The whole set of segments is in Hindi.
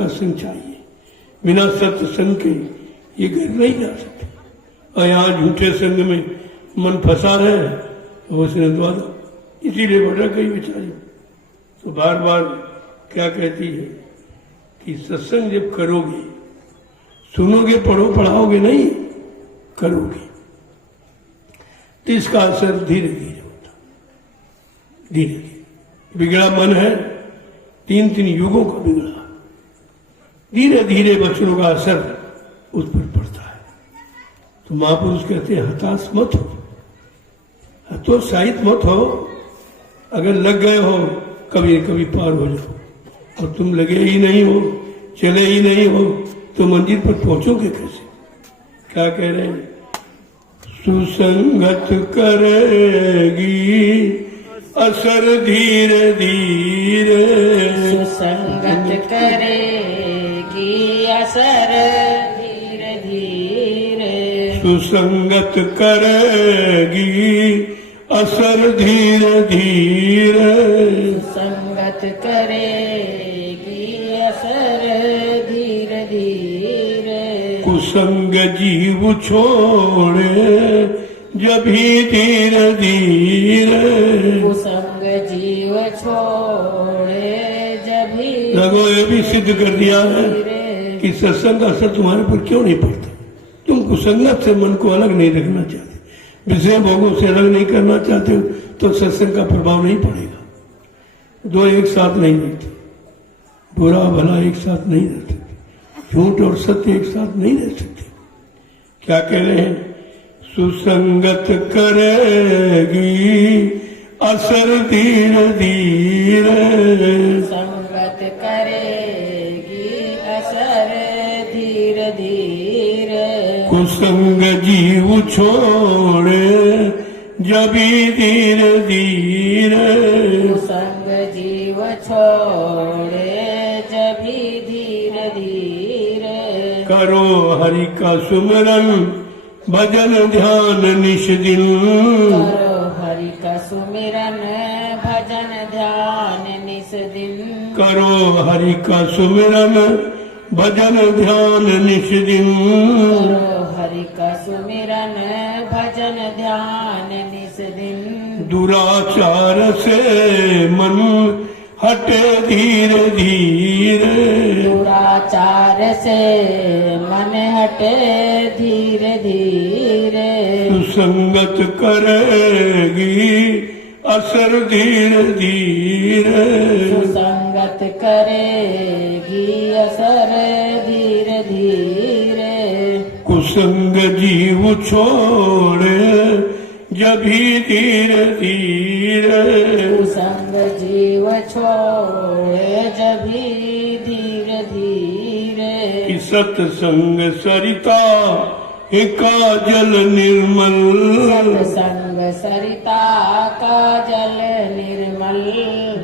का संग चाहिए। बिना सत्संग के ये घर नहीं जा सकते। और यहाँ झूठे संग में मन फंसा रहे वो द्वारा, इसीलिए भटक गई बेचारी। तो बार बार क्या कहती है कि सत्संग जब करोगे, सुनोगे, पढ़ाओगे नहीं, करोगे, तो इसका असर धीरे धीरे होता, धीरे धीरे। बिगड़ा मन है, 3 युगों का बिगड़ा, धीरे धीरे बच्चों का असर उस पर पड़ता है। तो महापुरुष कहते हैं हताश मत हो, हतोत्साहित मत हो। अगर लग गए हो कभी कभी पार हो जाओ, और तुम लगे ही नहीं हो, चले ही नहीं हो, तो मंजिल पर पहुंचोगे कैसे? क्या कह रहे हैं? सुसंगत करेगी असर धीरे धीरे, सुसंगत करेगी असर धीरे धीरे, सुसंगत करेगी असर धीरे धीरे, सुसंगत करेगी असर धीरे धीरे, कुसंग जीव छोड़े जब ही धीरे धीरे, कुसंग जीव छोड़े जब ही। लगो ये भी सिद्ध कर दिया है कि सत्संग का असर तुम्हारे पर क्यों नहीं पड़ता। तुम कुसंगत से मन को अलग नहीं रखना चाहते, विषय भोगों से अलग नहीं करना चाहते हो, तो सत्संग का प्रभाव नहीं पड़ेगा। दो एक साथ नहीं रहते, बुरा भला एक साथ नहीं रह सकते, झूठ और सत्य एक साथ नहीं रह सकते। क्या कह रहे हैं? सुसंगत करेगी असर धीरे धीरे, संगत करेगी असर धीरे धीरे, कुसंग जीव छोड़े जब ही धीरे धीरे, कुसंग जीव छोड़े जब ही धीरे धीरे, करो हरि का सुमिरन भजन ध्यान निश दिन, करो हरि का सुमिरन भजन ध्यान निस दिन, करो हरि का सुमिरन भजन ध्यान निश दिन, करो हरि का सुमिरन भजन ध्यान निस दिन, दुराचार से मन हटे धीरे धीरे, दुराचार से मन हटे धीरे धीरे, सुसंगत करेगी असर धीरे धीरे, सुसंगत करेगी असर धीरे धीरे, कुसंग जीव छोड़े जब ही धीरे धीरे, कुसंग जीव छोड़े जब ही धीरे धीरे, सत्संग सरिता हे काजल निर्मल, सत्संग सरिता का जल निर्मल,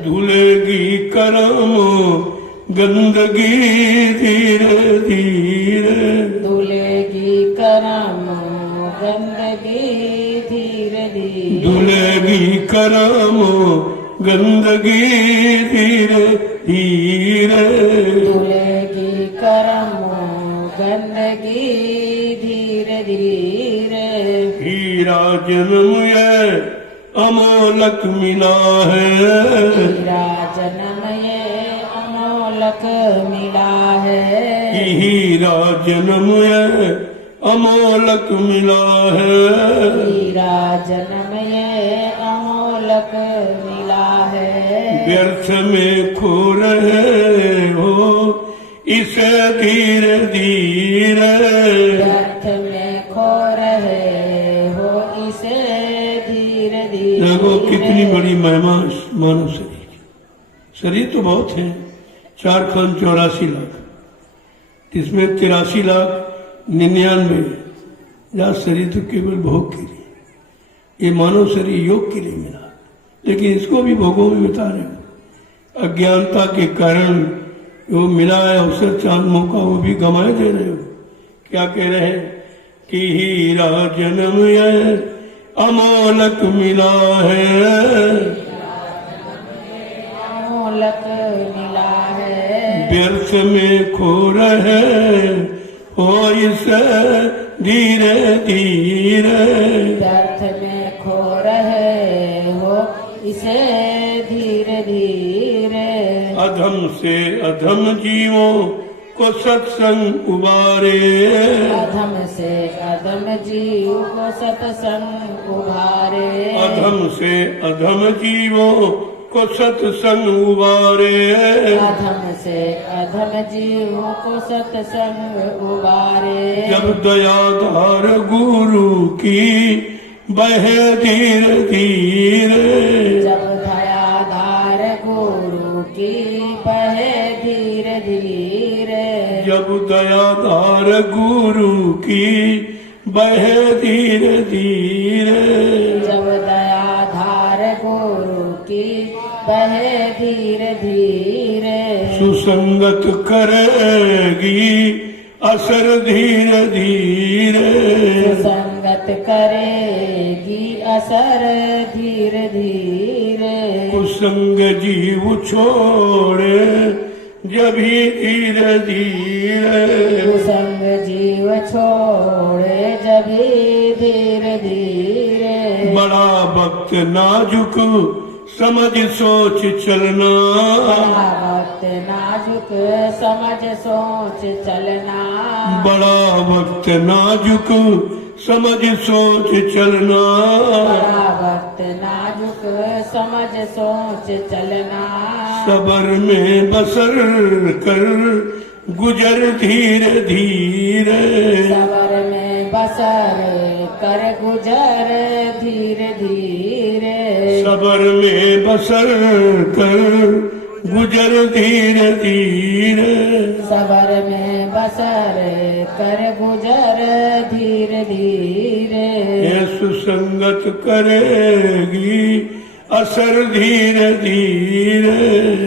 धुलेगी करम गंदगी धीरे धीरे, धुलेगी करम गंदगी धीरे धीरे, धुलेगी करम गंदगी धीरे धीरे, धुलेगी करम गंदगी धीरे धीरे, हीरा जन्म ये अमोलक मिला है, हीरा जन्म ये अमोलक मिला है, हीरा जन्म ये अमोलक मिला है, हीरा जन्म ये अमोलक मिला है, व्यर्थ में खो रहे हो इसे धीरे धीरे, व्यर्थ में खो रहे हो इसे धीरे धीरे। देखो कितनी बड़ी महिमा मानव शरीर की। शरीर तो बहुत है, 4 खान 84 लाख, इसमें 83 लाख 99 या शरीर तो केवल भोग के लिए, ये मानव शरीर योग के लिए मिला, लेकिन इसको भी भोगों में बिता रहे हो। अज्ञानता के कारण वो मिला है अवसर, चांद मौका, वो भी गंवाए दे रहे हो। क्या कह रहे हैं कि हीरा जन्म ये अमोलक मिला है, अमोलक मिला है, व्यर्थ में खो रहे हो इसे धीरे धीरे। व्यर्थ में खो रहे हो इसे धीरे धीरे। अधम से अधम जीवों को सत्संग उबारे। अधम से अधम जीव को सत्संग उबारे। अधम से अधम जीवों को सत्संग उबारे। अधम से अधम जीव को सत्संग उबारे। जब दयाधार गुरु की बहे धीरे धीरे। जब दयाधार गुरु की बहे धीरे धीरे। जब दयाधार गुरु की बहे धीरे धीरे। जब दयाधार गुरु की बहे धीरे धीरे। सुसंगत करेगी असर धीरे धीरे। सुसंगत करेगी असर धीरे धीरे। कुसंग जीव छोड़े जब ही धीरे धीरे। कुसंग जीव छोड़े जब ही धीरे धीरे। बड़ा वक्त नाजुक समझ सोच चलना। बड़ा वक्त नाजुक समझ सोच चलना। बड़ा वक्त नाजुक समझ सोच चलना। बड़ा वक्त नाजुक समझ सोच चलना। सबर में बसर कर गुजर धीरे धीरे। सबर में बसर कर गुजर धीरे धीरे। सबर में बसर कर गुजर धीरे धीरे। सबर में बसर कर गुजर धीरे धीरे। ये सुसंगत करेगी असर धीरे धीरे।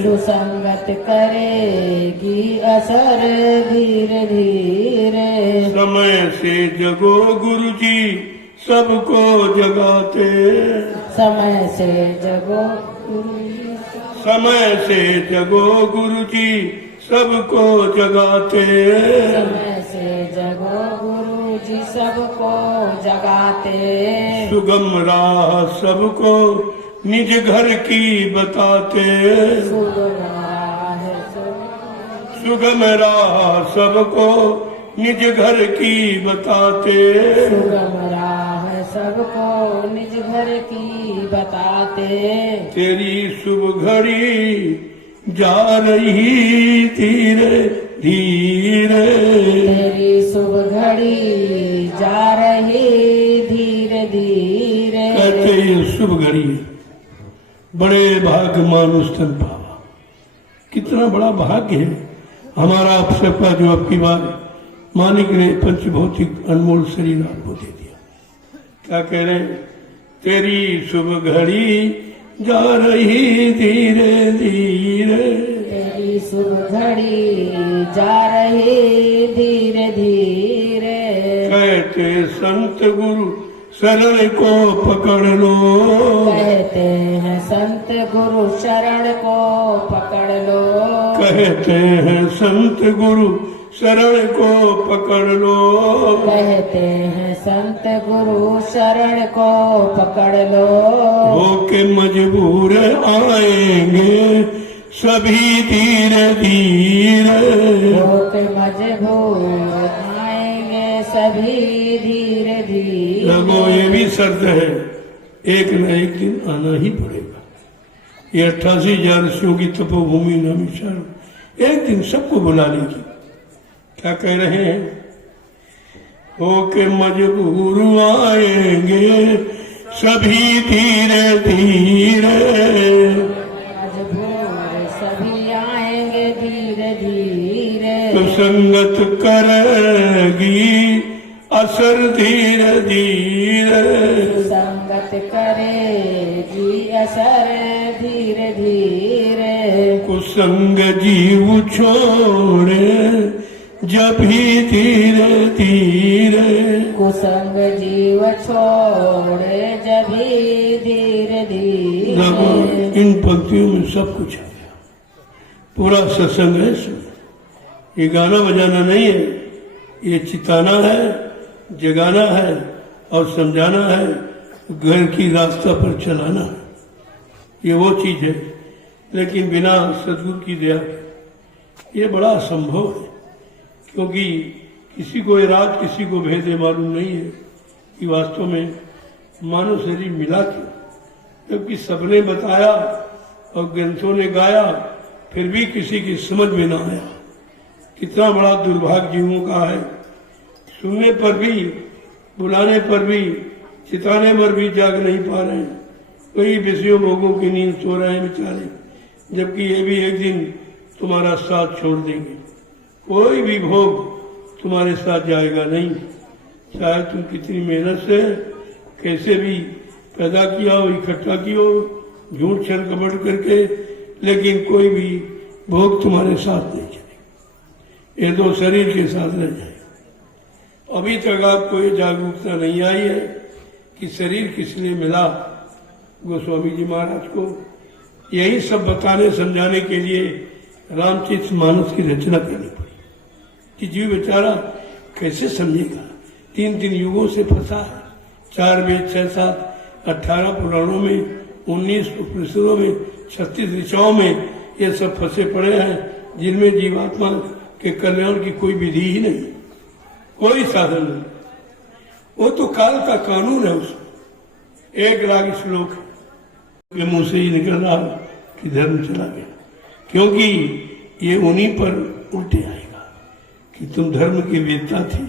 सुसंगत करेगी असर धीरे धीरे। समय से जगो गुरु जी सबको जगाते। समय से जगो गुरु जी। समय से जगो गुरु जी सबको जगाते। समय से जगो गुरु जी सबको जगाते। सुगम राह सबको निज घर की बताते। सुगम राह सुगम राह सबको निज घर की बताते। सुगम राह सबको निज घर की बताते। तेरी शुभ घड़ी जा रही धीरे धीरे। तेरी शुभ घड़ी जा रही धीरे धीरे। कहते ये शुभ घड़ी है, बड़े भाग्य मानुष तन पावा। कितना बड़ा भाग्य है हमारा आप सबका जो आपकी बात मालिक ने पंचभौतिक अनमोल शरीर आपको दे दिया। क्या कह रहे हैं? तेरी शुभ घड़ी जा रही धीरे धीरे। तेरी शुभ घड़ी जा रही धीरे धीरे। कहते संत गुरु शरण को पकड़ लो। कहते हैं संत गुरु शरण को पकड़ लो। कहते हैं संत गुरु शरण को पकड़ लो। कहते हैं संत गुरु शरण को पकड़ लो। होके मजबूर आएंगे सभी धीरे धीरे। होके मजबूर आएंगे सभी धीरे धीरे। लगो ये भी शर्त है, एक न एक दिन आना ही पड़ेगा। ये 88,000 ऋषियों की तपोभूमि नैमिषारण्य एक दिन सबको बुला लेगी। क्या कह रहे हैं? होके मजबूर आएंगे सभी धीरे धीरे। मजबूर सभी आएंगे धीरे धीरे। तो संगत करेगी असर धीरे धीरे। संगत करेगी असर धीरे धीरे। कुसंग जीव छोड़े जब ही धीरे धीरे। कुसंग जीव छोड़े जब ही धीरे धीरे। इन पंक्तियों में सब कुछ आ गया, पूरा सत्संग है। ये गाना बजाना नहीं है, ये चिताना है, जगाना है और समझाना है, घर की रास्ता पर चलाना है। ये वो चीज है, लेकिन बिना सदगुरु की दया के ये बड़ा असंभव है। क्योंकि किसी को रात किसी को भेदे मालूम नहीं है कि वास्तव में मानव शरीर मिला क्यों, जबकि सबने बताया और ग्रंथों ने गाया, फिर भी किसी की समझ में ना आया। कितना बड़ा दुर्भाग्य जीवों का है, सुनने पर भी, बुलाने पर भी, चिताने पर भी जाग नहीं पा रहे हैं। कई विषयों भोगों की नींद सो रहे हैं बेचारे, जबकि ये भी एक दिन तुम्हारा साथ छोड़ देंगे। कोई भी भोग तुम्हारे साथ जाएगा नहीं, चाहे तुम कितनी मेहनत से कैसे भी पैदा किया हो, इकट्ठा किया हो, झूठ छल कपट करके, लेकिन कोई भी भोग तुम्हारे साथ नहीं चलेगा। ये तो शरीर के साथ रह जाएगा। अभी तक आपको ये जागरूकता नहीं आई है कि शरीर किस लिए मिला। गोस्वामी जी महाराज को यही सब बताने समझाने के लिए रामचरित मानस की रचना करनी पड़ी कि जीव बेचारा कैसे समझेगा। 3 युगों से फंसा है, 4 वेद, 6, 7, 18 पुराणों में, 19 उपनिषदों में, 36 ऋचाओं में ये सब फंसे पड़े हैं, जिनमें जीवात्मा के कल्याण की कोई विधि ही नहीं, कोई साधन नहीं। वो तो काल का कानून है। उसमें एक लाख श्लोक के मुंह से ही निकल रहा कि धर्म चला गया, क्योंकि ये उन्हीं पर उल्टे आएगा कि तुम धर्म के वेत्ता थे,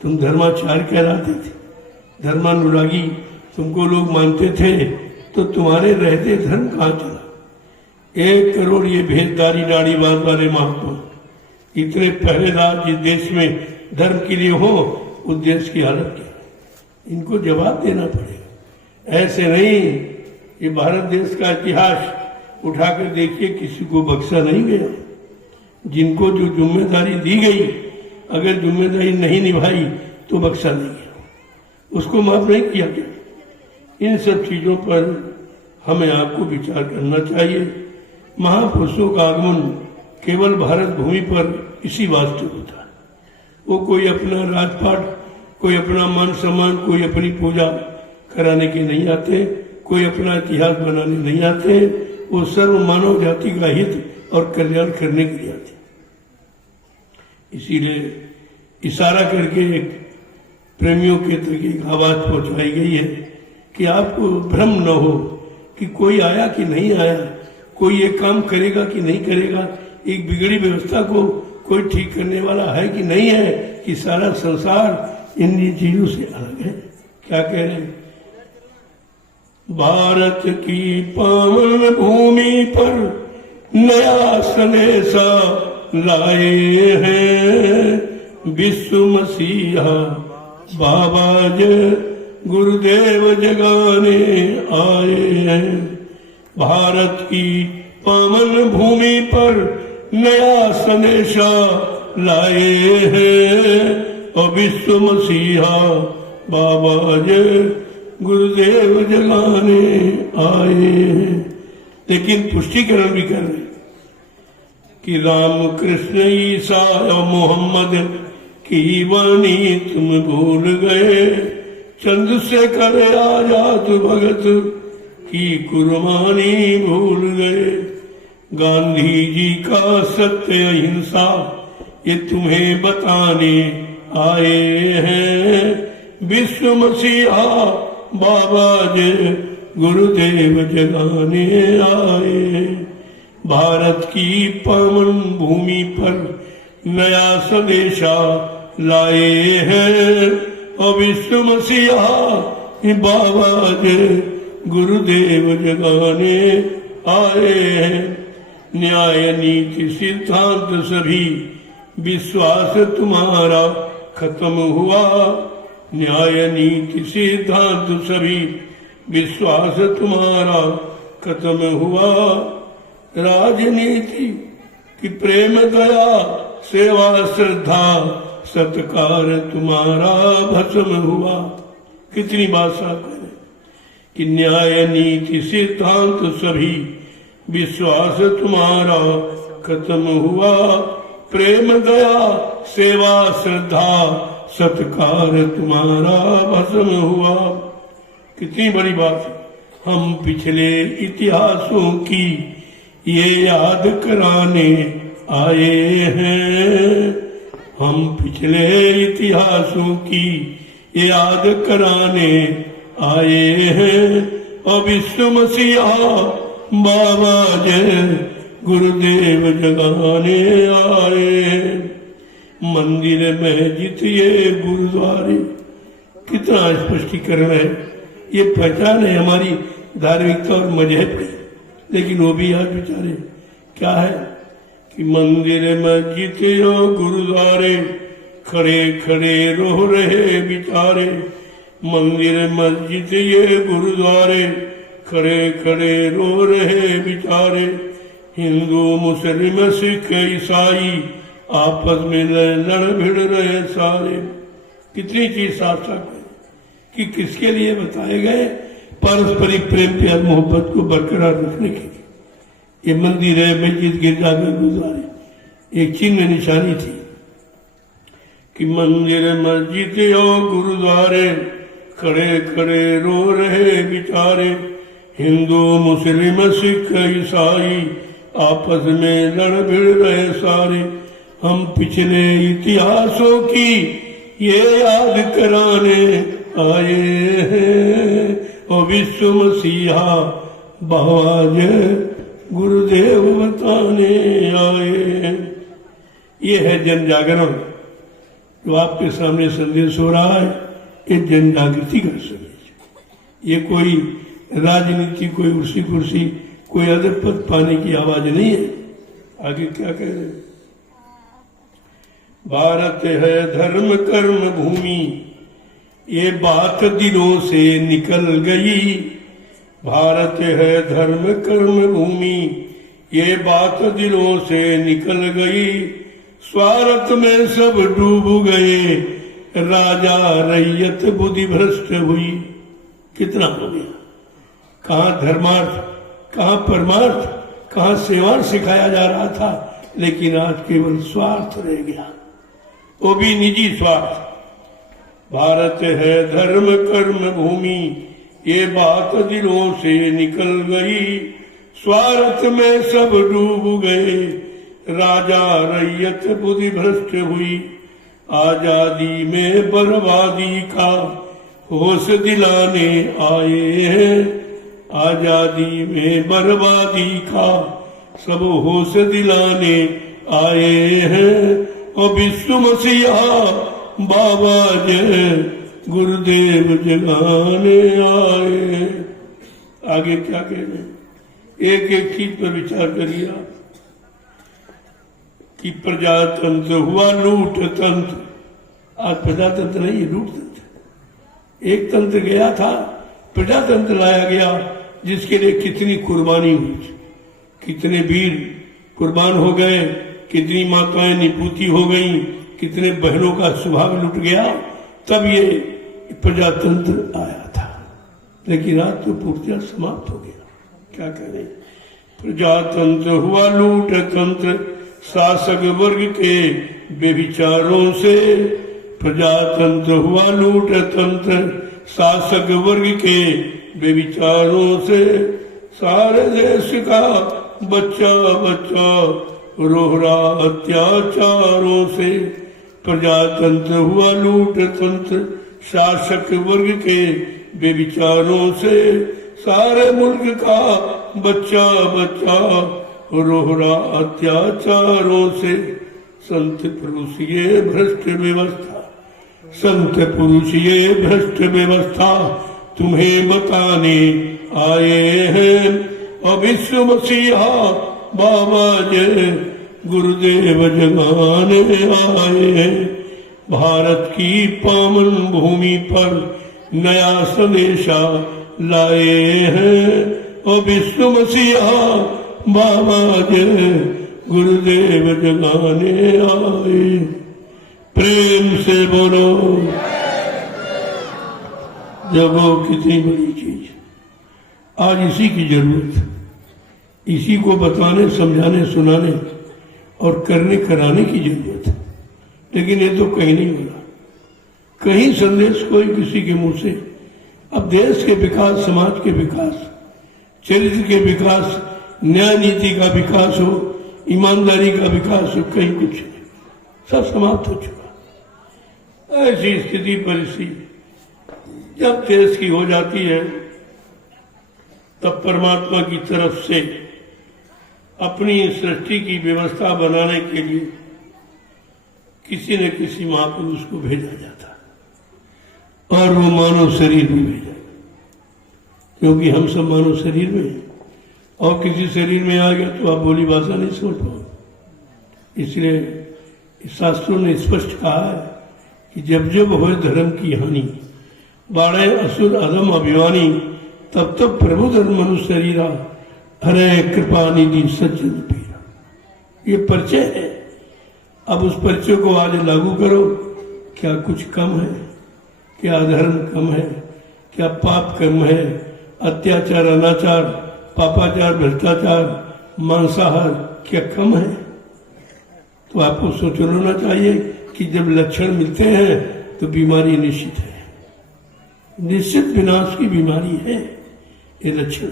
तुम धर्माचार्य कहलाते थे, धर्मानुरागी तुमको लोग मानते थे, तो तुम्हारे रहते धर्म कहाँ चला। 1 करोड़ ये भेददारी नाड़ीवाद वाले महात्मा, इतने पहरेदार जिस देश में धर्म के लिए हो, उस देश की हालत क्या है, इनको जवाब देना पड़ेगा। ऐसे नहीं, ये भारत देश का इतिहास उठाकर देखिए, किसी को बख्शा नहीं गया। जिनको जो जिम्मेदारी दी गई, अगर जिम्मेदारी नहीं निभाई तो बख्शा नहीं गया, उसको माफ नहीं किया गया। इन सब चीजों पर हमें आपको विचार करना चाहिए। महापुरुषों का आगमन केवल भारत भूमि पर इसी वास्ते होता है। वो कोई अपना राजपाट, कोई अपना मान सम्मान, कोई अपनी पूजा कराने के नहीं आते, कोई अपना इतिहास बनाने नहीं आते। वो सर्व मानव जाति का हित और कल्याण करने के लिए आते। इसीलिए इशारा करके प्रेमियों के तक एक आवाज पहुंचाई गई है कि आपको भ्रम न हो कि कोई आया कि नहीं आया, कोई एक काम करेगा कि नहीं करेगा, एक बिगड़ी व्यवस्था को कोई ठीक करने वाला है कि नहीं है, कि सारा संसार इन चीजों से अलग है। क्या कह रहे हैं? भारत की पावन भूमि पर नया संदेशा लाए हैं विश्व मसीहा बाबा जय गुरुदेव जगाने आए हैं। भारत की पावन भूमि पर नया संदेशा लाए हैं और विश्व मसीहा बाबा जय गुरुदेव जगाने आए हैं। लेकिन पुष्टिकरण भी कर रहे कि राम कृष्ण ईसा और मोहम्मद की वाणी तुम भूल गए, चंद्रशेखर आजाद भगत की कुर्बानी भूल गए। गांधी जी का सत्य अहिंसा ये तुम्हें बताने आए हैं। विश्व मसीहा बाबा जय गुरुदेव जगाने आए हैं। भारत की पावन भूमि पर नया संदेशा लाए हैं और विश्व मसीहा बाबा जय गुरुदेव जगाने आए हैं। न्याय नीति सिद्धांत सभी विश्वास तुम्हारा खत्म हुआ। न्याय नीति सिद्धांत सभी विश्वास तुम्हारा खत्म हुआ। राजनीति की प्रेम दया सेवा श्रद्धा सत्कार तुम्हारा भस्म हुआ। कितनी भाषा करें कि न्याय नीति सिद्धांत सभी विश्वास तुम्हारा खत्म हुआ। प्रेम दया सेवा श्रद्धा सत्कार तुम्हारा भस्म हुआ। कितनी बड़ी बात है। हम पिछले इतिहासों की ये याद कराने आए हैं। हम पिछले इतिहासों की ये याद कराने आए हैं। और विश्व मसीहा बाबा जय गुरुदेव जगाने आए। मंदिर मस्जिद ये गुरुद्वारे, कितना स्पष्टीकरण है। ये पहचान है हमारी धार्मिकता और मजहब की। लेकिन वो भी आज बेचारे क्या है कि मंदिर मस्जिद और गुरुद्वारे खड़े खड़े रो रहे बेचारे। मंदिर मस्जिद ये गुरुद्वारे खड़े खड़े रो रहे बेचारे। हिंदू मुस्लिम सिख ईसाई आपस में लड़ भिड़ रहे सारे। कितनी चीज साफ साफ है कि किसके लिए बताए गए, पारस्परिक प्रेम प्यार मोहब्बत को बरकरार रखने के लिए। ये मंदिर है, मस्जिद, गिरजाघर, गुरुद्वारे एक चिन्ह निशानी थी कि मंदिर मस्जिद और गुरुद्वारे खड़े खड़े रो रहे बेचारे। हिंदू मुस्लिम सिख ईसाई आपस में लड़ भिड़ रहे सारे। हम पिछले इतिहासों की ये याद कराने आए हैं। और विश्व मसीहा बाबा जय गुरुदेव बताने आए। ये है जन जागरण जो आपके सामने संदेश हो रहा है। ये जन जागृति का संदेश। ये कोई राजनीति, कोई उसी कुर्सी, कोई अदब पद पाने की आवाज नहीं है। आगे क्या कह रहे हैं। भारत है धर्म कर्म भूमि, ये बात दिलों से निकल गई। भारत है धर्म कर्म भूमि, ये बात दिलों से निकल गई। स्वार्थ में सब डूब गए, राजा रैयत बुद्धि भ्रष्ट हुई। कितना हो गया। कहाँ धर्मार्थ, कहाँ परमार्थ, कहाँ सेवार्थ सिखाया जा रहा था, लेकिन आज केवल स्वार्थ रह गया, वो भी निजी स्वार्थ। भारत है धर्म कर्म भूमि, ये बात दिलों से निकल गई। स्वार्थ में सब डूब गए, राजा रैयत बुद्धि भ्रष्ट हुई। आजादी में बर्बादी का होश दिलाने आए हैं। आजादी में बर्बादी का सब होश दिलाने आए हैं। और विश्व मसीहा बाबा जय गुरुदेव जगाने आए। आगे क्या कह रहे हैं। एक एक चीज पर विचार करिए आप कि प्रजातंत्र हुआ लूट तंत्र। आज प्रजातंत्र नहीं है, लूट तंत्र। एक तंत्र गया था, प्रजातंत्र लाया गया, जिसके लिए कितनी कुर्बानी हुई, कितने वीर कुर्बान हो गए, कितनी माताएं निपूती हो गईं, कितने बहनों का स्वभाव लुट गया, तब ये प्रजातंत्र आया था। लेकिन आज तो पूर्तियां समाप्त हो गया। क्या करें। प्रजातंत्र हुआ लूट तंत्र, शासक वर्ग के बेविचारों से। प्रजातंत्र हुआ लूट तंत्र, शासक वर्ग के बेविचारों से। सारे देश का बच्चा बच्चा रो रहा अत्याचारों से। प्रजातंत्र हुआ लूट तंत्र, शासक वर्ग के बेविचारों से। सारे मुल्क का बच्चा बच्चा रो रहा अत्याचारों से। संत पुरुष ये भ्रष्ट व्यवस्था, संत पुरुष ये भ्रष्ट व्यवस्था तुम्हें बताने आए हैं। और विश्व मसीहा बाबा जय गुरुदेव जगाने आए हैं। भारत की पावन भूमि पर नया संदेशा लाए हैं। और विश्व मसीहा बाबा जय गुरुदेव जगाने आए। प्रेम से बोलो जब वो कितनी बड़ी चीज। आज इसी की जरूरत है, इसी को बताने समझाने सुनाने और करने कराने की जरूरत है। लेकिन ये तो कहीं नहीं हो रहा, कहीं संदेश कोई किसी के मुंह से। अब देश के विकास, समाज के विकास, चरित्र के विकास, न्याय नीति का विकास हो, ईमानदारी का विकास हो, कहीं कुछ नहीं, सब समाप्त हो चुका। ऐसी स्थिति परिस्थिति जब देश की हो जाती है, तब परमात्मा की तरफ से अपनी सृष्टि की व्यवस्था बनाने के लिए किसी न किसी महापुरुष को भेजा जाता और वो मानव शरीर में भेजा, क्योंकि हम सब मानव शरीर में हैं और किसी शरीर में आ गया तो आप बोली भाषा नहीं समझ पाओ। इसलिए शास्त्रों ने स्पष्ट कहा है कि जब जब हो धर्म की हानि, बाड़े असुर अधम अभिमानी, तब तब प्रभु धर्म मनुष्य शरीरा, हरे कृपा निधि सज्जन पीरा। ये परिचय है। अब उस परिचय को आज लागू करो। क्या कुछ कम है? क्या अधर्म कम है? क्या पाप कम है? अत्याचार, अनाचार, पापाचार, भ्रष्टाचार, मांसाहार क्या कम है? तो आपको सोच लेना चाहिए कि जब लक्षण मिलते हैं तो बीमारी निश्चित है, निश्चित विनाश की बीमारी है ये लक्षण।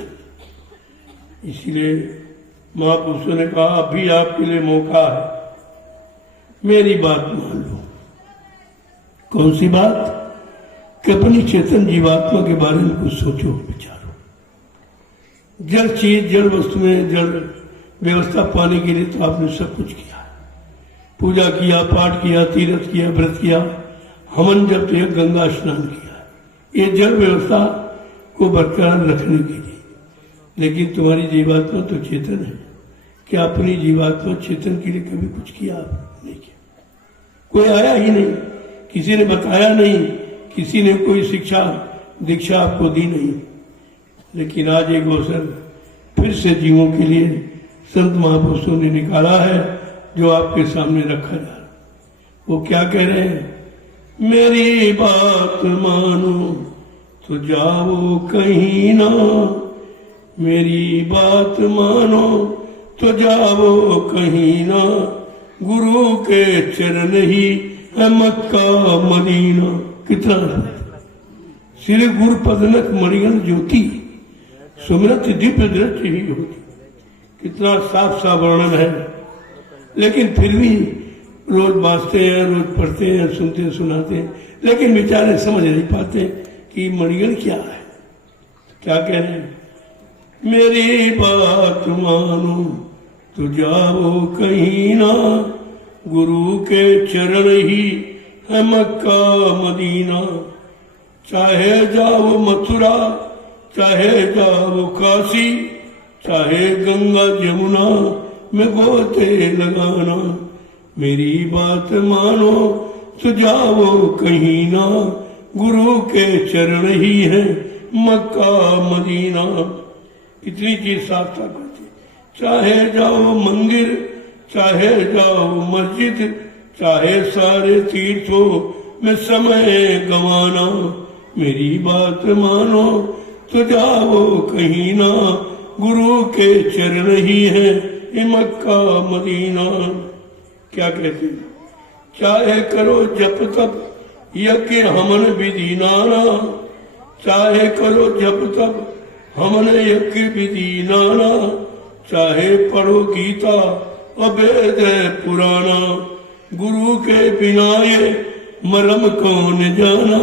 इसीलिए महापुरुषों ने कहा अभी आपके लिए मौका है, मेरी बात मान लो। कौन सी बात? कि अपनी चेतन जीवात्मा के बारे में कुछ सोचो, विचारो। जड़ चीज, जड़ वस्तु में जड़ व्यवस्था पाने के लिए तो आपने सब कुछ किया, पूजा किया, पाठ किया, तीर्थ किया, व्रत किया, हवन जब किया, गंगा स्नान किया, ये जड़ व्यवस्था को बरकरार रखने के लिए। लेकिन तुम्हारी जीवात्मा तो चेतन है। क्या अपनी जीवात्मा चेतन के लिए कभी कुछ किया? नहीं किया। कोई आया ही नहीं, किसी ने बताया नहीं, किसी ने कोई शिक्षा दीक्षा आपको दी नहीं। लेकिन आज एक अवसर फिर से जीवों के लिए संत महापुरुषों ने निकाला है, जो आपके सामने रखा जा रहा। वो क्या कह रहे हैं? मेरी बात मानो तो जाओ कहीं ना, मेरी बात मानो तो जाओ कहीं ना, गुरु के चरण ही है मक्का मदीना। कितना श्री गुरु पदनक मणिगण ज्योति, सुमरत दिव्य दृष्टि ही होती। कितना साफ साफ वर्णन है। लेकिन फिर भी रोज बांचते हैं, रोज पढ़ते हैं, सुनते सुनाते हैं, लेकिन बेचारे समझ नहीं पाते कि मणिगण क्या है। क्या कह रहे हैं? मेरी बात मानो तो जाओ कहीं ना, गुरु के चरण ही है मक्का मदीना। चाहे जाओ मथुरा, चाहे जाओ काशी, चाहे गंगा यमुना में गोते लगाना, मेरी बात मानो तो जाओ कहीं ना, गुरु के चरण ही है मक्का मदीना। कितनी चीज साफ साफ करती। चाहे जाओ मंदिर, चाहे जाओ मस्जिद, चाहे सारे तीर्थों में समय गंवाना, मेरी बात मानो तो जाओ कहीं ना, गुरु के चरण ही है ये मक्का मदीना। क्या कहते हैं? चाहे करो जप तप यज्ञ हमन विधि नाना, चाहे करो जप तप हमन यज्ञ विधि नाना, चाहे पढ़ो गीता अवेद पुराना, गुरु के बिना ये मरम कौन जाना,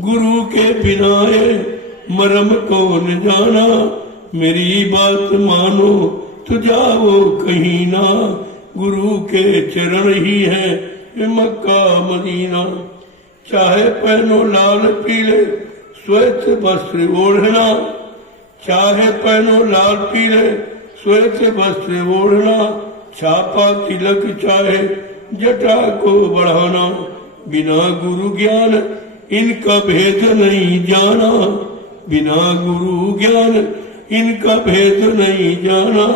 गुरु के बिना ये मरम कौन जाना, मेरी बात मानो तो जाओ कहीं ना, गुरु के चरण ही है ये मक्का मदीना। चाहे पहनो लाल पीले श्वेत वस्त्र ओढ़ना, चाहे पहनो लाल पीले श्वेत वस्त्र ओढ़ना, छापा तिलक चाहे जटा को बढ़ाना, बिना गुरु ज्ञान इनका भेद नहीं जाना, बिना गुरु ज्ञान इनका भेद नहीं जाना,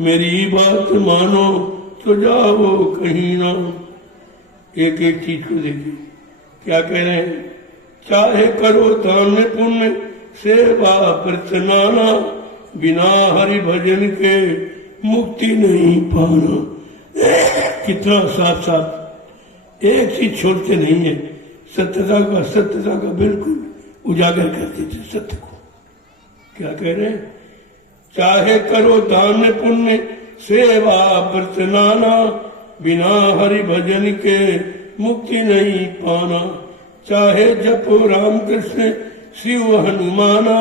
मेरी बात मानो तो जाओ कहीं ना। एक एक चीज को देखिए क्या कह रहे हैं। चाहे करो दान पुण्य सेवा प्रतनाना, बिना हरि भजन के मुक्ति नहीं पाना। कितना साथ साथ एक चीज छोड़ते नहीं है, सत्यता का बिल्कुल उजागर कर देते सत्य को। क्या कह रहे हैं? चाहे करो दान पुण्य सेवा व्रत नाना, बिना हरि भजन के मुक्ति नहीं पाना। चाहे जपो राम कृष्ण शिव हनुमाना,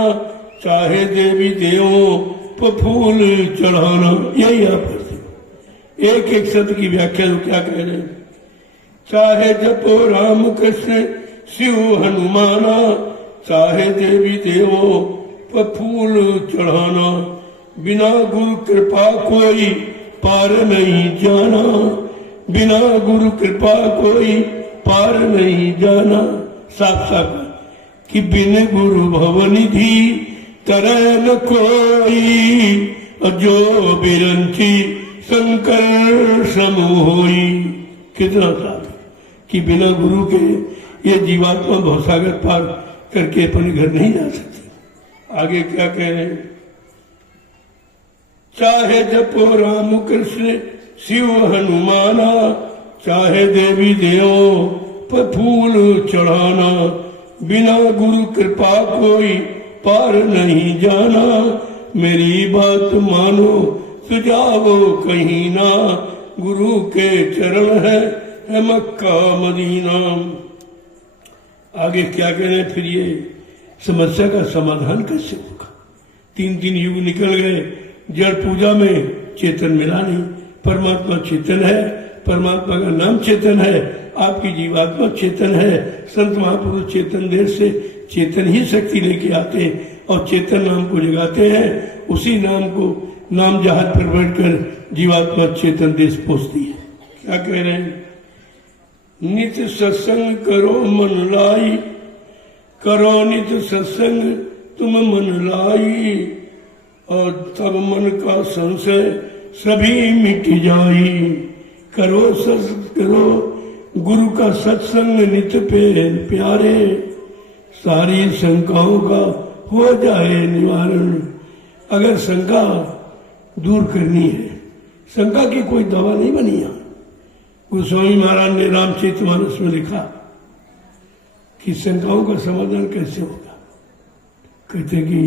चाहे देवी देवों पर फूल चढ़ाना। यही आप करते हो। एक एक शब्द की व्याख्या तो क्या कह रहे हैं? चाहे जपो राम कृष्ण शिव हनुमाना, चाहे देवी देवों पर फूल चढ़ाना। बिना गुरु कृपा कोई पार नहीं जाना, बिना गुरु कृपा कोई पार नहीं जाना। साफ साफ कि बिन गुरु भवनिधि तरह न कोई, जो बिरंची शंकर समोई। कितना साफ कि बिना गुरु के ये जीवात्मा भवसागर पार करके अपने घर नहीं जा सकती। आगे क्या कह रहे हैं? चाहे जपो राम कृष्ण शिव हनुमाना, चाहे देवी देवों पर फूल चढ़ाना। बिना गुरु कृपा कोई पार नहीं जाना, मेरी बात मानो सुझावो कहीं ना। गुरु के चरण है मक्का मदीना। आगे क्या कह रहे हैं? फिर ये समस्या का समाधान कैसे होगा? 3 युग निकल गए, जड़ पूजा में चेतन मिला नहीं। परमात्मा चेतन है, परमात्मा का नाम चेतन है, आपकी जीवात्मा चेतन है। संत महापुरुष चेतन देश से चेतन ही शक्ति लेके आते हैं और चेतन नाम को जगाते हैं। उसी नाम को नाम जहाज पर बैठकर जीवात्मा चेतन देश पहुंचती है। क्या कह रहे हैं? नित्य सत्संग करो मन लाई, करो नित्य सत्संग तुम मन लाई, और तब मन का संशय सभी मिट जाई। करो गुरु का सत्संग नित्य प्यारे, सारी शंकाओं का हो जाए निवारण। अगर शंका दूर करनी है, शंका की कोई दवा नहीं बनी। यहाँ गोस्वामी महाराज ने रामचरितमानस में लिखा कि शंकाओं का समाधान कैसे होगा। कहते कि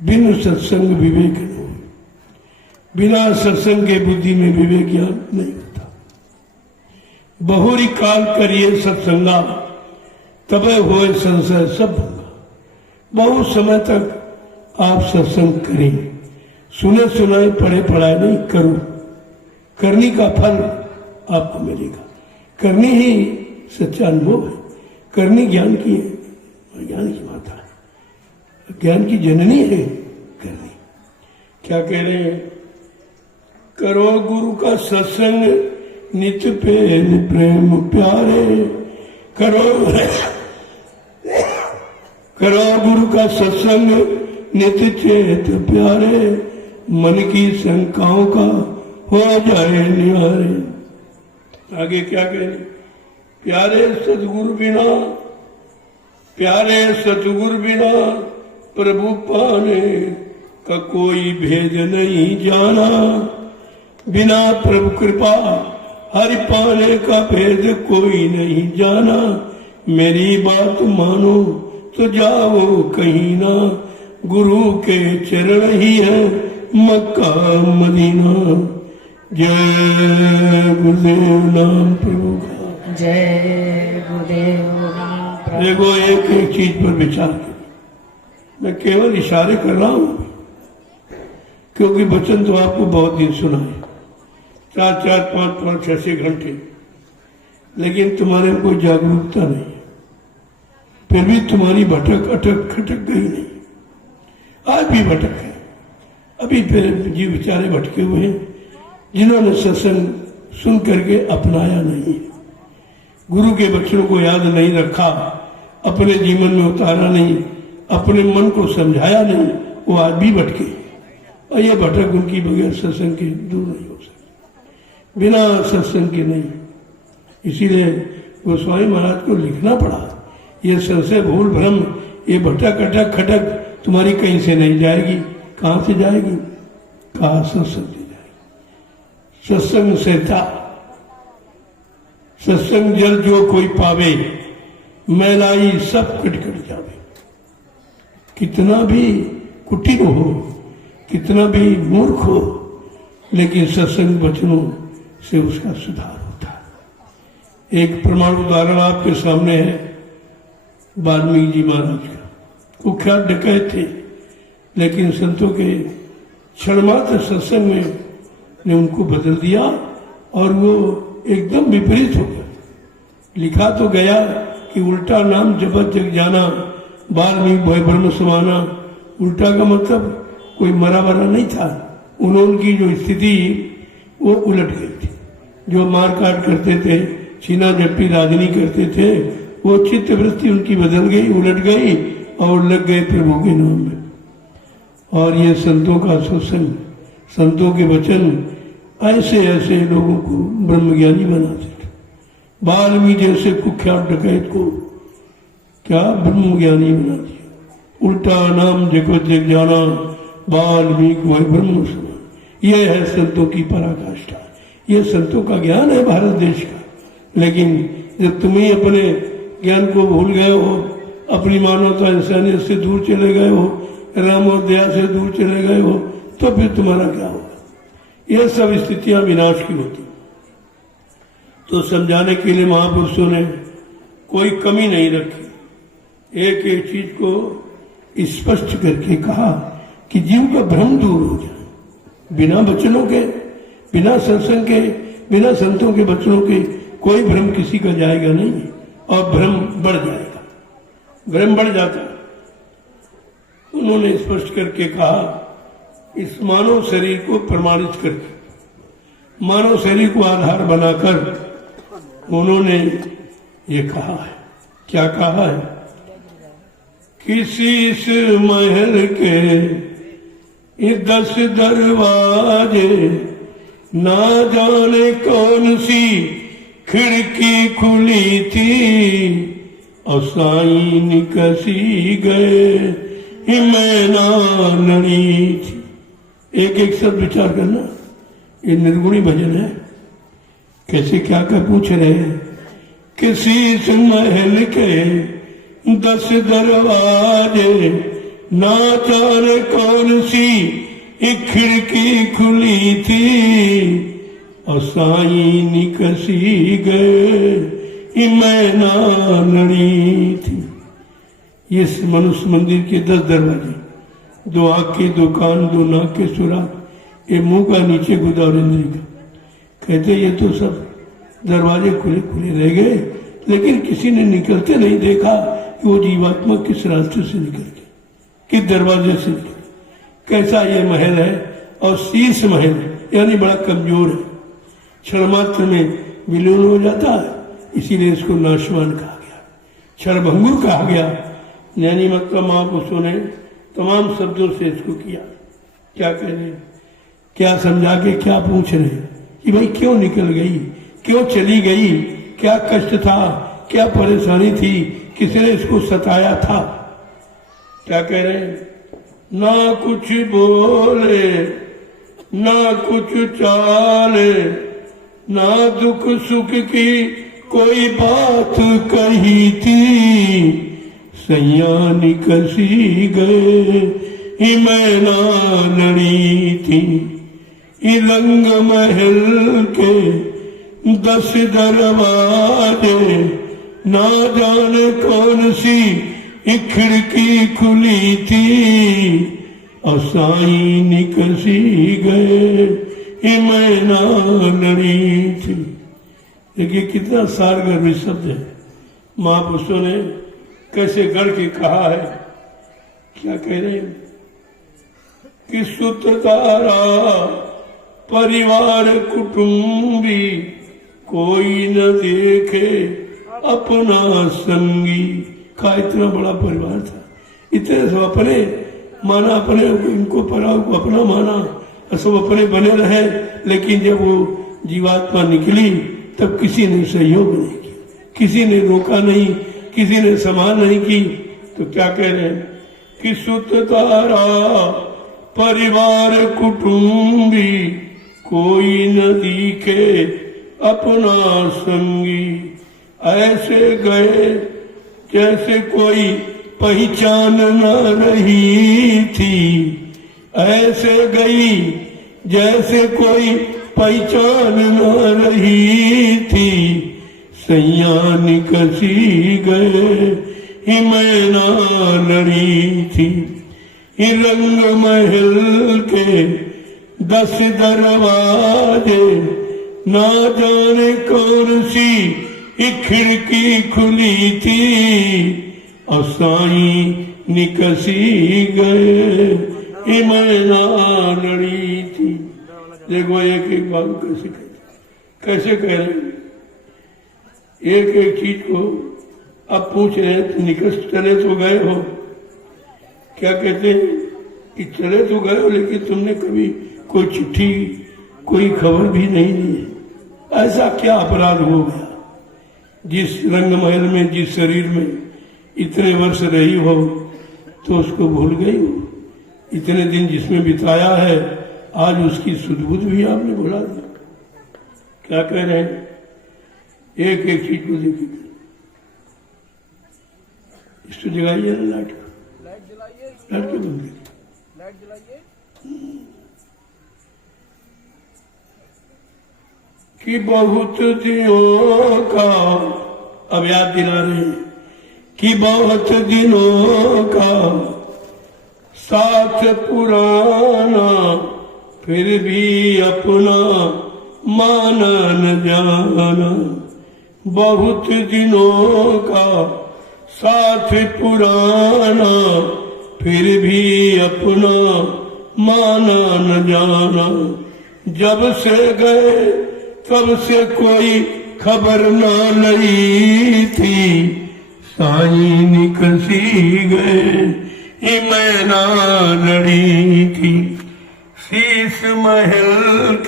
बिन सत्संग विवेक न हो, बिना सत्संग के बुद्धि में विवेक ज्ञान नहीं होता। बहुरी काल करिए सत्संगा, तबे होए संशय सब होगा। बहुत समय तक आप सत्संग करें, सुने सुनाए पढ़े पढ़ाए नहीं, करो। करनी का फल आपको मिलेगा। करनी ही सच्चा अनुभव है। करनी ज्ञान की है और ज्ञान की माता है, ज्ञान की जननी है करनी। क्या कह रहे हैं? करो गुरु का सत्संग नित्य प्रेम प्यारे, करो गुरु का सत्संग नित्य चेत प्यारे, मन की शंकाओं का हो जाए निवारे। आगे क्या कह रहे? प्यारे सतगुरु बिना प्रभु पाने का कोई भेद नहीं जाना। बिना प्रभु कृपा हरि पाने का भेद कोई नहीं जाना। मेरी बात मानो तो जाओ कहीं ना, गुरु के चरण ही है मक्का मदीना। जय गुरुदेव नाम प्रभु का, जय गुरुदेव नाम प्रभु। देखो एक एक चीज पर विचार करो। मैं केवल इशारे कर रहा हूं, क्योंकि वचन तो आपको बहुत दिन सुना है, 4-4, 5-5, 6-6 घंटे, लेकिन तुम्हारे कोई जागरूकता नहीं है। फिर भी तुम्हारी भटक अटक खटक गई नहीं। आज भी भटक है। अभी फिर जीव बेचारे भटके हुए हैं, जिन्होंने सत्संग सुन करके अपनाया नहीं, गुरु के वचनों को याद नहीं रखा, अपने जीवन में उतारा नहीं, अपने मन को समझाया नहीं, वो आज भी भटके। और ये भटक उनकी बगैर सत्संग के दूर नहीं हो सकती, बिना सत्संग के नहीं। इसीलिए गोस्वामी महाराज को लिखना पड़ा, ये संशय भूल भ्रम, ये भटक अटक खटक तुम्हारी कहीं से नहीं जाएगी। कहां से जाएगी? कहा सत्संग से जाएगी। सत्संग सहता, सत्संग जल जो कोई पावे, मैलाई सब कट जावे। कितना भी कुटिल हो, कितना भी मूर्ख हो, लेकिन सत्संग वचनों से उसका सुधार होता है। एक प्रमाण उदाहरण आपके सामने है वाल्मीकि जी महाराज का। कुख्यात डकैत थे, लेकिन संतों के क्षणमात्र सत्संग में ने उनको बदल दिया और वो एकदम विपरीत हो गया। लिखा तो गया कि उल्टा नाम जपत जग जाना, वाल्मीकि भय ब्रह्म समाना। उल्टा का मतलब कोई मरा वरा नहीं था, उनकी जो स्थिति वो उलट गई थी। जो मार काट करते थे, छीना झपटी राजनी करते थे, वो चित्त वृत्ति उनकी बदल गई, उलट गई और लग गए प्रभु के नाम में। और ये संतों का सत्संग, संतों के वचन ऐसे ऐसे लोगों को ब्रह्मज्ञानी बनाते थे। वाल्मीकि जैसे कुख्यात डकैत को क्या ब्रह्मज्ञानी बना दिया। उल्टा नाम जगत जग जाना, वाल्मीकि वही ब्रह्म समान। यह है संतों की पराकाष्ठा, यह संतों का ज्ञान है भारत देश का। लेकिन जब तुम ही अपने ज्ञान को भूल गए हो, अपनी मानवता इंसानियत से दूर चले गए हो, राम और दया से दूर चले गए हो, तो फिर तुम्हारा क्या होगा। यह सब स्थितियां विनाश की होती। तो समझाने के लिए महापुरुषों ने कोई कमी नहीं रखी, एक एक चीज को स्पष्ट करके कहा कि जीव का भ्रम दूर हो जाए। बिना वचनों के, बिना सत्संग के, बिना संतों के वचनों के कोई भ्रम किसी का जाएगा नहीं, और भ्रम बढ़ जाएगा, भ्रम बढ़ जाता है। उन्होंने स्पष्ट करके कहा, इस मानव शरीर को प्रमाणित करके, मानव शरीर को आधार बनाकर उन्होंने ये कहा है। क्या कहा है? किसी इस महल के ये 10 दरवाजे, ना जाने कौन सी खिड़की खुली थी, और साईं कसी गए मैना लड़ी थी। एक एक शब्द विचार करना, ये निर्गुणी भजन है। कैसे क्या क्या पूछ रहे हैं? किसी इस महल के 10 दरवाजे, ना जाने कौन सी एक खिड़की खुली थी, और साईं कसी गए मैना लड़ी थी। ये मनुष्य मंदिर के 10 दरवाजे, 2 आँख के 2 कान, 2 नाक के सुराख, ये मुंह का नीचे गोदावरी का। कहते ये तो सब दरवाजे खुले खुले रह गए, लेकिन किसी ने निकलते नहीं देखा कि वो जीवात्मा किस रास्ते से निकल गए, किस दरवाजे से निकल। कैसा ये महल है, और शीर्ष महल यानी बड़ा कमजोर है, क्षण मात्र में विलीन हो जाता है, इसीलिए इसको नाशवान कहा गया, क्षणभंगुर कहा गया। ज्ञानी मतलब महापुरुषों ने तमाम शब्दों से इसको किया। क्या कह रहे, क्या समझा के क्या पूछ रहे कि भाई क्यों निकल गई, क्यों चली गई, क्या कष्ट था, क्या परेशानी थी, किसने इसको सताया था। क्या कह रहे हैं? ना कुछ बोले, ना कुछ चाले, ना दुख सुख की कोई बात कही थी, सैयानी कसी गए मैना लड़ी थी। रंग महल के 10 दरवाजे, ना जाने कौन सी खिड़की खुली थी, और साईं कसी गए मैना लड़ी थी। देखिए कितना सारगर्भी शब्द है, महापुरुषों ने कैसे गढ़ के कहा है। क्या कह रहे हैं कि सूत्रधारा परिवार कुटुंबी, कोई न देखे अपना संगी। का इतना बड़ा परिवार था, इतने सब अपने माना, अपने इनको पराव को अपना माना, सब अपने बने रहे। लेकिन जब वो जीवात्मा निकली तब किसी ने सहयोग नहीं किया, किसी ने रोका नहीं, किसी ने संभाल नहीं की। तो क्या कह रहे हैं कि सूत्रधारा परिवार कुटुंबी, कोई न दिखे अपना संगी। ऐसे गए जैसे कोई पहचान न रही थी, ऐसे गई जैसे कोई पहचान न रही थी। सैया निकसी गए ही मैना लड़ी थी। ही रंग महल के 10 दरवाजे, ना जाने कौन सी एक खिड़की खुली थी। और साईं निकसी गए ही मैना लड़ी थी। देखो एक एक बात कैसे कह रहे हैं, एक एक चीज को अब पूछ रहे हैं। निकस चले तो गए हो, क्या कहते हैं कि चले तो गए हो लेकिन तुमने कभी कोई चिट्ठी कोई खबर भी नहीं दी है। ऐसा क्या अपराध हो गया? जिस रंग महल में, जिस शरीर में इतने वर्ष रही हो तो उसको भूल गई हो। इतने दिन जिसमें बिताया है आज उसकी सुध-बुध भी आपने भुला दी। क्या कह रहे हैं? एक एक चीज को देखिए। इसको जगाइए ना, लाइट को बंद करिए। कि बहुत दिनों का, अब याद दिला रहे हैं कि बहुत दिनों का साथ पुराना, फिर भी अपना माना न जाना। बहुत दिनों का साथ पुराना, फिर भी अपना माना न जाना। जब से गए तब से कोई खबर न लई थी। साईं निकसी गए ही मैना लड़ी थी। शीश महल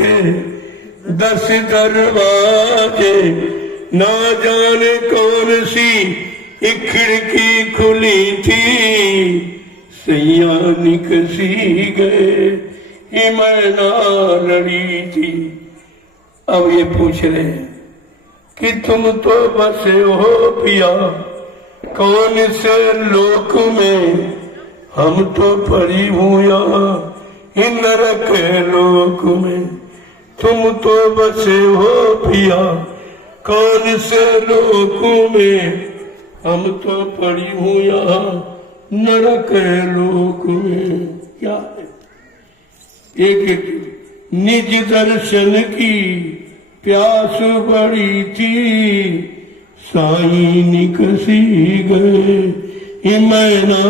के 10 दरवाजे, ना जाने कौन सी एक खिड़की खुली थी। सैया निकसी गए ही मैना लड़ी थी। अब ये पूछ रहे हैं कि तुम तो बसे हो पिया कौन से लोक में, हम तो पड़ी हुआ नरक लोक में। तुम तो बसे हो पिया कौन से लोक में, हम तो पड़ी हुआ नरक लोक में। क्या है? एक एक निज दर्शन की प्यास बड़ी थी। साईं निकसी गए ही मैना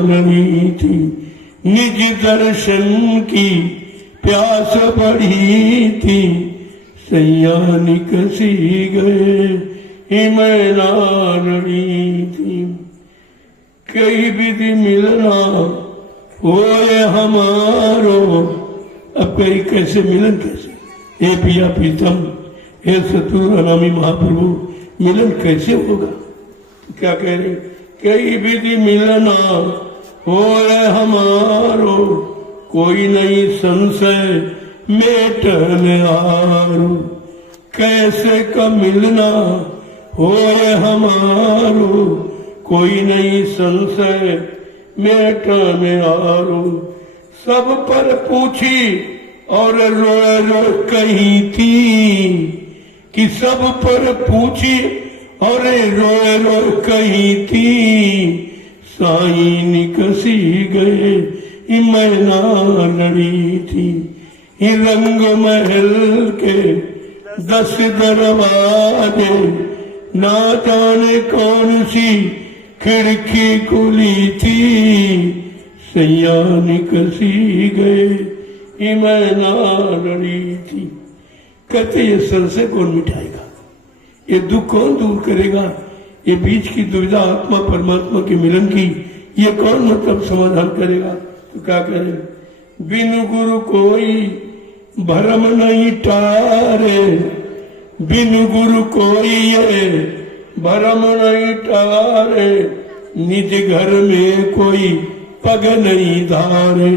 लड़ी थी। निज दर्शन की प्यास बड़ी थी। सैया निकसी गए ही मैना लड़ी थी। कई विधि मिलना होए हमारो। अब कई कैसे मिलन, कैसे? हे पिया प्रीतम, हे सतुर अनामी महाप्रभु, मिलन कैसे होगा? क्या कह रहे? कई विधि मिलना होए हमारो, कोई नहीं संशय मेटन आरो। कैसे का मिलना होए हमारो, कोई नहीं संशय मेटन आरो। सब पर पूछी और रोए रो कही थी। कि सब पर पूछी और रोए रो कही थी। साईं निकसी गए ही मैना लड़ी थी। ही रंग महल के 10 दरवाजे, ना जाने कौन सी खिड़की खुली थी। सैया निकसी गए ही मैना लड़ी थी। कहते ये संशय कौन मिटाएगा? ये दुख कौन दूर करेगा? ये बीच की दुविधा आत्मा परमात्मा के मिलन की ये कौन मतलब समाधान करेगा? तो क्या करे? बिन गुरु कोई भरम नहीं टारे। बिन गुरु कोई ये भरम नहीं टारे। निज घर में कोई पग नहीं धारे।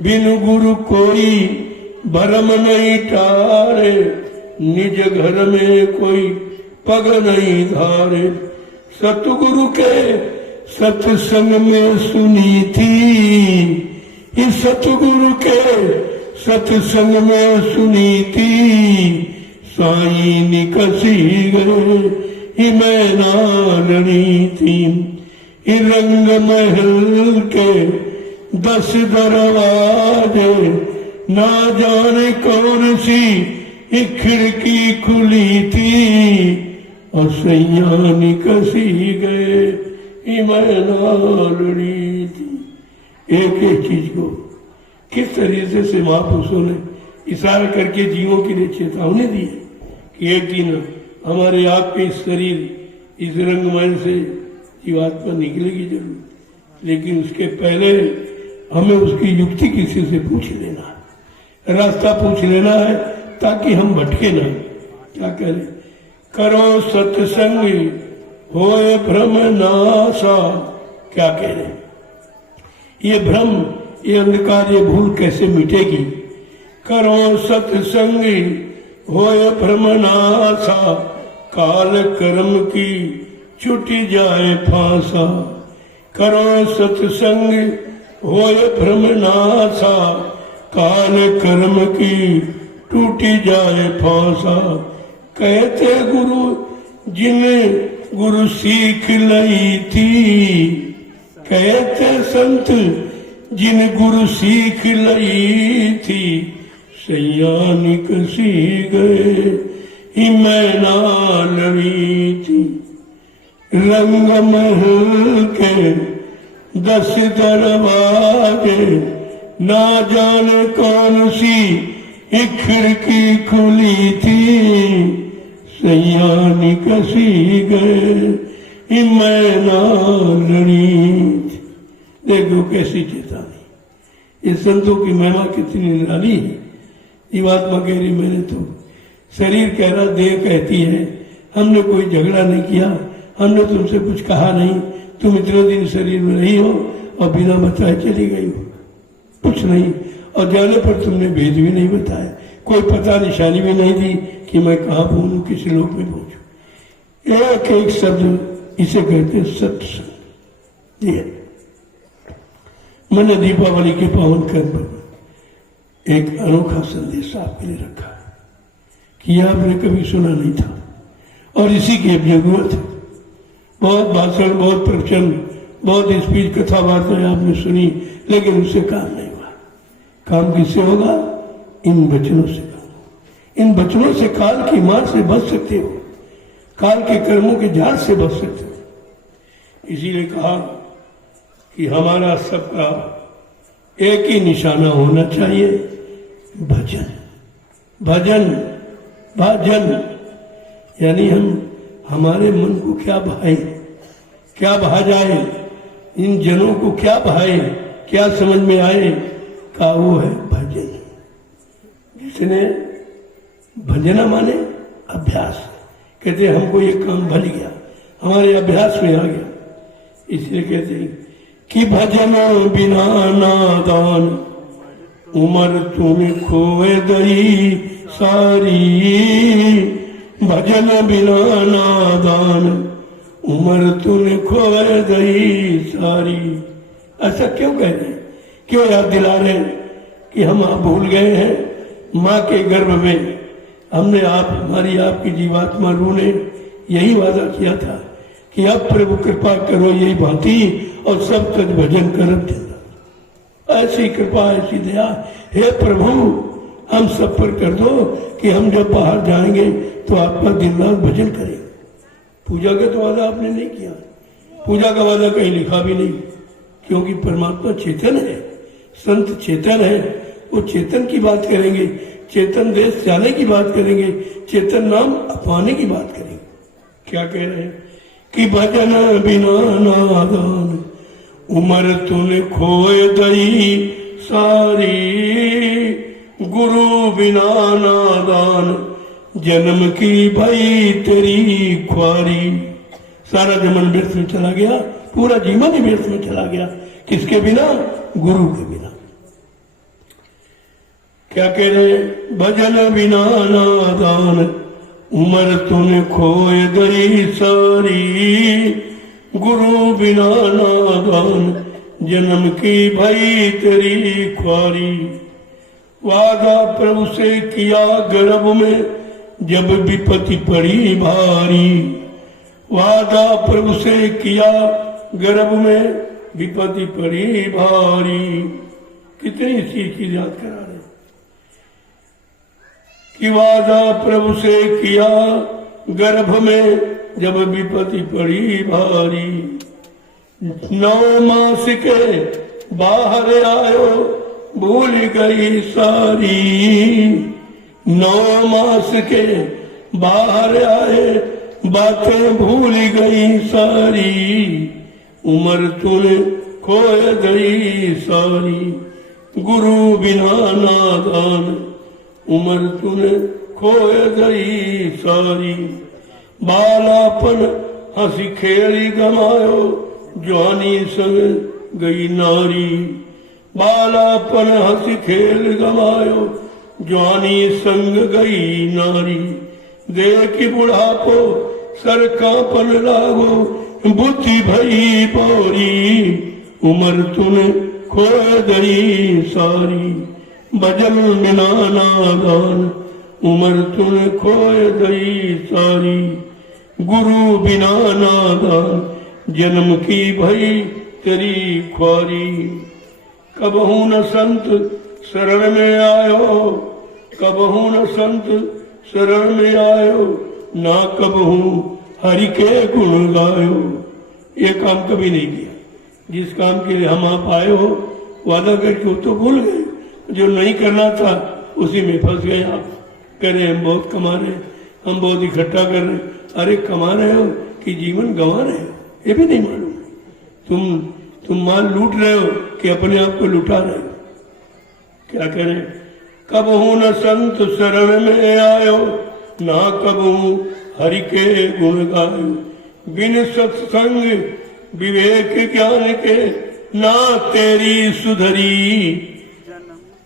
बिन गुरु कोई भरम नहीं टारे, निज घर में कोई पग नहीं धारे। सतगुरु के सत्संग में सुनी थी, इस सतगुरु के सत्संग में सुनी थी, साई निकसी गए ही मैं नालनी थी। रंग महल के 10 दरवाजे, ना जाने कौन सी एक खिड़की खुली थी, और सैया निकसी गए ही मैं नालनी थी। एक एक चीज को किस तरीके से महापुरुषों ने इशारा करके जीवों के लिए चेतावनी दी है कि एक दिन हमारे आपके इस शरीर इस रंगमहल से जीवात्मा निकलेगी जरूर, लेकिन उसके पहले हमें उसकी युक्ति किसी से पूछ लेना है, रास्ता पूछ लेना है, ताकि हम भटके ना। क्या करें? करो सत्संग होए भ्रम नासा। क्या कह रहे? ये भ्रम, ये अंधकार, ये भूल कैसे मिटेगी? करो सत्संग होए भ्रम नासा, काल कर्म की छुटी जाए फांसा। करो सत्संग होए भ्रम नासा, काल कर्म की टूटी जाए फांसा। कहते गुरु जिन्हें गुरु सीख लई थी, कहते संत जिन गुरु सीख लई थी, सैया निकसी गए ही मैं नालनी थी। रंग महल के 10 दरवाजे, ना जाने कौन सी एक खिड़की खुली थी, सैया निकसी गए ही मैं नालनी थी। देखो कैसी चेतावनी। इस संतों की महिमा कितनी निराली है। जीवात्मा कह रही मैंने तो, शरीर कह रहा, देह कहती है हमने कोई झगड़ा नहीं किया, हमने तुमसे कुछ कहा नहीं, तुम इतने दिन शरीर में रही हो और बिना बताए चली गई हो, कुछ नहीं, और जाने पर तुमने भेद भी नहीं बताया, कोई पता निशानी भी नहीं दी कि मैं कहाँ पहुंचूं, किस लोक में पहुंचूं। एक एक शब्द इसे कहते सत्संग। ये मैंने दीपावली के पावन कर्म पर एक अनोखा संदेश आपके लिए रखा है कि आपने कभी सुना नहीं था, और इसी की अब जरूरत है। बहुत भाषण, बहुत प्रवचन, बहुत स्पीच, कथा वार्ताएं आपने सुनी, लेकिन उससे काम नहीं हुआ। काम किससे होगा? इन वचनों से। इन वचनों से काल की मार से बच सकते हो, काल के कर्मों के झाड़ से बच सकते हो। इसीलिए कहा कि हमारा सबका एक ही निशाना होना चाहिए, भजन। भजन, भजन यानी हम हमारे मन को क्या भाए, क्या भा जाए, इन जनों को क्या भाए, क्या समझ में आए, का वो है भजन। जिसने भजना माने अभ्यास, कहते हमको ये काम भल गया, हमारे अभ्यास में आ गया, इसलिए कहते हैं कि भजन बिना नादान, उमर तुम खोए दई सारी। भजन बिना नादान, उमर तुम खोए दई सारी। ऐसा क्यों कह रहे हैं? क्यों याद दिला रहे हैं कि हम आप भूल गए हैं? माँ के गर्भ में हमने हमारी आपकी जीवात्मा रूह ने यही वादा किया था कि अब प्रभु कृपा करो यही भांति, और सब तक भजन करब देना। ऐसी कृपा, ऐसी दया हे प्रभु हम सब पर कर दो कि हम जब बाहर जाएंगे तो आपका दिन रात भजन करें। पूजा का तो वादा आपने नहीं किया, पूजा का वादा कहीं लिखा भी नहीं, क्योंकि परमात्मा चेतन है, संत चेतन है, वो चेतन की बात करेंगे, चेतन देश जाने की बात करेंगे, चेतन नाम अपवाने की बात करेंगे। क्या कह रहे हैं कि भजन बिना नादान, उमर तूने खोए दई सारी। गुरु बिना नादान, जन्म की भई तेरी ख्वारी। सारा जमन व्यर्थ में चला गया, पूरा जीवन ही व्यर्थ में चला गया। किसके बिना? गुरु के बिना। क्या कह रहे? भजन बिना नादान उम्र तूने खोए दरी सारी, गुरु बिना नादान जन्म की भई तेरी ख्वारी। वादा प्रभु से किया गर्भ में जब विपत्ति पड़ी भारी, वादा प्रभु से किया गर्भ में विपत्ति पड़ी भारी। कितनी चीज याद करा रहे कि वादा प्रभु से किया गर्भ में जब विपत्ति पड़ी भारी। 9 मास के बाहर आयो भूल गई सारी, 9 मास के बाहर आए बातें भूल गई सारी, उम्र तूने खोए गई सारी। गुरु बिना नादान उम्र तूने खोए गई सारी। बालापन हंसी खेली गमायो जवानी संग गई नारी, बालापन हंसी खेल गमायो जवानी संग गई नारी। देख बुढ़ापो सर कांपन लागो बुद्धि भई बोरी, उम्र तूने खोए गई सारी। भजन बिना नादान उम्र तूने खोए गई सारी, गुरु बिना नादान जन्म की भई तेरी ख्वारी। कबहू न संत शरण में आयो, कबहू न संत शरण में आयो, ना कबहू हरि के गुण गायो। ये काम कभी नहीं किया। जिस काम के लिए हम आप आए हो वादा करके तो भूल गए, जो नहीं करना था उसी में फंस गए आप। कह रहे हम बहुत कमा रहे, हम बहुत इकट्ठा कर रहे। अरे कमा रहे हो कि जीवन गंवा रहे हो, ये भी नहीं मालूम। तुम माल लूट रहे हो कि अपने आप को लुटा रहे हो। क्या करें? कबहू न संत शरण में आयो, ना कबहू हरि के गुण गायो। बिन सत्संग विवेक ज्ञान के ना तेरी सुधरी,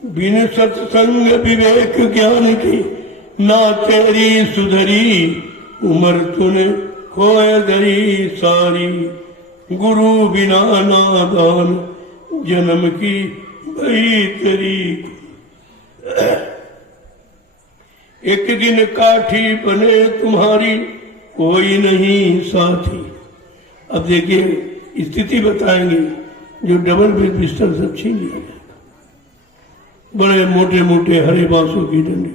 बिन सत्संग विवेक ज्ञान की ना तेरी सुधरी, उम्र तूने खोए दरी सारी। गुरु बिना नादान जन्म की भई तेरी। एक दिन काठी बने तुम्हारी कोई नहीं साथी। अब देखिए स्थिति बताएंगे, जो डबल बेड बिस्तर सब छीन लिया जाएगा। बड़े मोटे मोटे हरे बांसों की डंडी,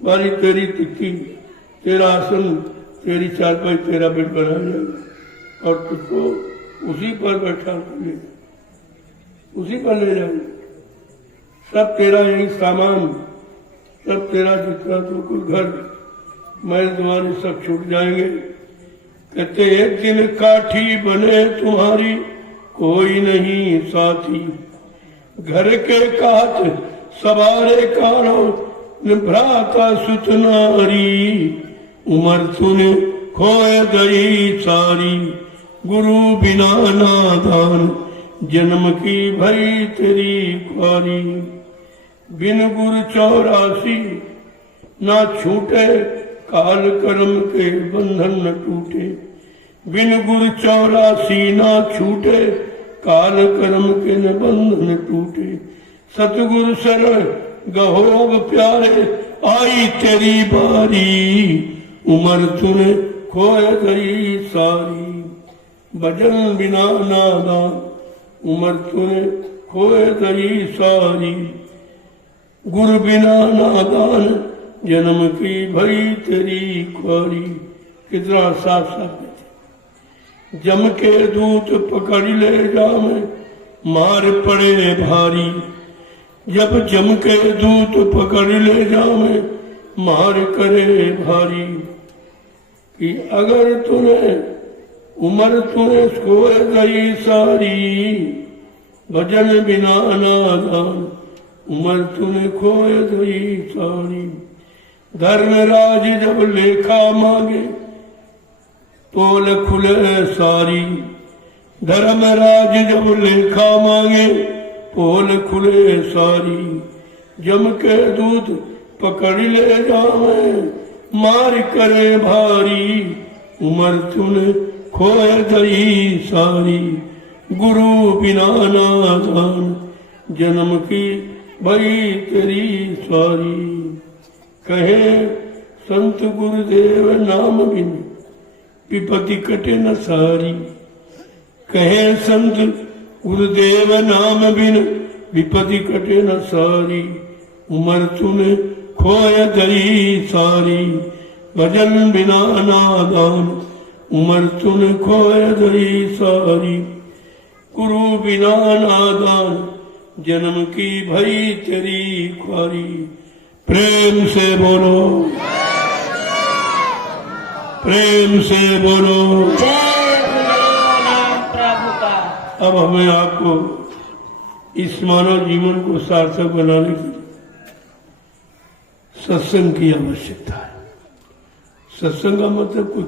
बारी तेरी तिक्की, तेरा आसन, तेरी चारपाई, तेरा बेड बना जाएगा और तुझको उसी पर बैठा कर ले, उसी पर ले जाएंगे। सब तेरा यही सामान, सब तेरा जितना तो कुछ घर महल तुम्हारे सब छूट जाएंगे। कहते एक दिन काठी बने तुम्हारी कोई नहीं साथी, घर के काट सवारे काढ़ो भ्राता सुत नारी, उम्र तूने खोए गई सारी। गुरु बिना नादान जन्म की भई तेरी ख्वारी। बिन गुरु 84 ना छूटे काल कर्म के बंधन न टूटे। बिन गुरु 84 ना छूटे काल कर्म के न बंधन टूटे। सतगुरु शरण गहोग प्यारे आई तेरी बारी, उम्र तूने खोए गई सारी। भजन बिना नादान उम्र तूने खोए गई सारी। गुरु बिना नादान जन्म की भई तेरी ख्वारी। कितना साफ साफ है। जम के दूत पकड़ ले जामे मार पड़े भारी। जब जम के दूत पकड़ ले जामे मार करे भारी। कि अगर तूने उम्र तूने खोए गई सारी, भजन बिना नादान उम्र तूने खोए गई सारी। धर्मराज जब लेखा मांगे पोल खुले सारी। धर्मराज जब लेखा मांगे पोल खुले सारी। जम के दूत पकड़ ले जावे, मार करे भारी, उमर तूने खोए दई सारी। गुरु बिना नादान, जन्म की भई तेरी सवारी। कहे संत गुरुदेव नाम बिन, विपत्ति कटे न सारी। कहे संत गुरुदेव नाम बिन, विपत्ति कटे न सारी। उमर तूने खोए दई सारी, भजन बिना नादान, उमर तूने खोए दई सारी। गुरु बिना नादान, जन्म की भई तेरी ख्वारी। प्रेम से बोलो, प्रेम से बोलो। जय गुरुदेव नाम प्रभु का। अब हमें आपको इस मानव जीवन को सार्थक बनाने के लिए सत्संग की आवश्यकता है। सत्संग का मतलब कोई